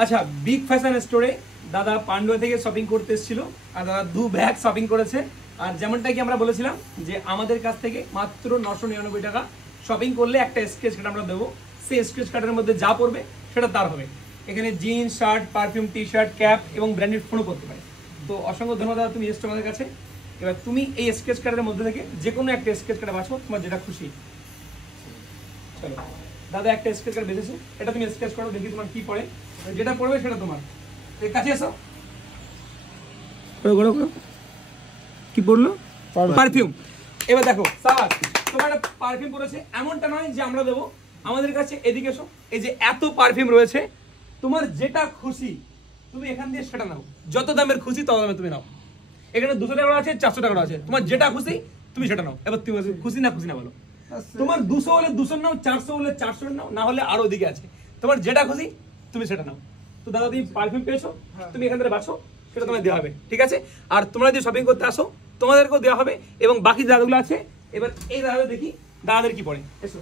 আচ্ছা, big fashion স্টোরে দাদা পান্ডুয়া থেকে শপিং করতে এসেছিল আর দাদা 2 ব্যাগ শপিং করেছে। আর যেমনটা কি আমরা বলেছিলাম যে আমাদের কাছ থেকে মাত্র 999 টাকা শপিং করলে একটা স্কেচ কার্ড আমরা দেবো। সেই স্কেচ কার্ডের মধ্যে যা পড়বে সেটা তার হবে। এখানে jeans, shirt, perfume, T shirt, cap এবং ব্র্যান্ডেড ফোনও করতে পারে। তো অসংখ্য ধন্যবাদ, তুমি এসছো আমাদের কাছে। এবার তুমি এই স্কেচ কার্ডের মধ্যে থেকে যে কোনো একটা স্কেচ কার্ড বাছো, তোমার যেটা খুশি। চলো দাদা একটা স্কেচ কার্ড বেঁচেছে, এটা তুমি স্কেচ করো, দেখি তোমার কি পড়ে। যেটা পড়বে সেটা তোমার। এর কাছে এসো। কি পড়লো? পারফিউম। এবার দেখো স্যার, তোমার একটা পারফিউম পড়েছে, এমনটা নয় যে আমরা দেবো। আমাদের কাছে এদিকে এসো, এই যে এত পারফিউম রয়েছে, তোমার যেটা খুশি তুমি এখান দিয়ে সেটা নাও। যত দামের খুশি তত দামে তুমি নাও। এখানে 200 টাকা আছে, 400 টাকা আছে, তোমার যেটা খুশি তুমি সেটা নাও। এবার তুমি খুশি না বলো। তোমার 200 হলে 200 নাও, 400 হলে 400 নাও, না হলে আরো ওদিকে আছে। তোমার যেটা খুশি তুমি সেটা নাও। তো দাদা তুমি পারফিউম পেয়েছো, তুমি এখান থেকে বাছো, সেটা তোমায় দেওয়া হবে, ঠিক আছে? আর তোমরা যদি শপিং করতে আসো তোমাদেরকেও দেওয়া হবে। এবং বাকি দাদাগুলো আছে, এবার এই দাদাদের দেখি দাদাদের কি পড়ে। এসো।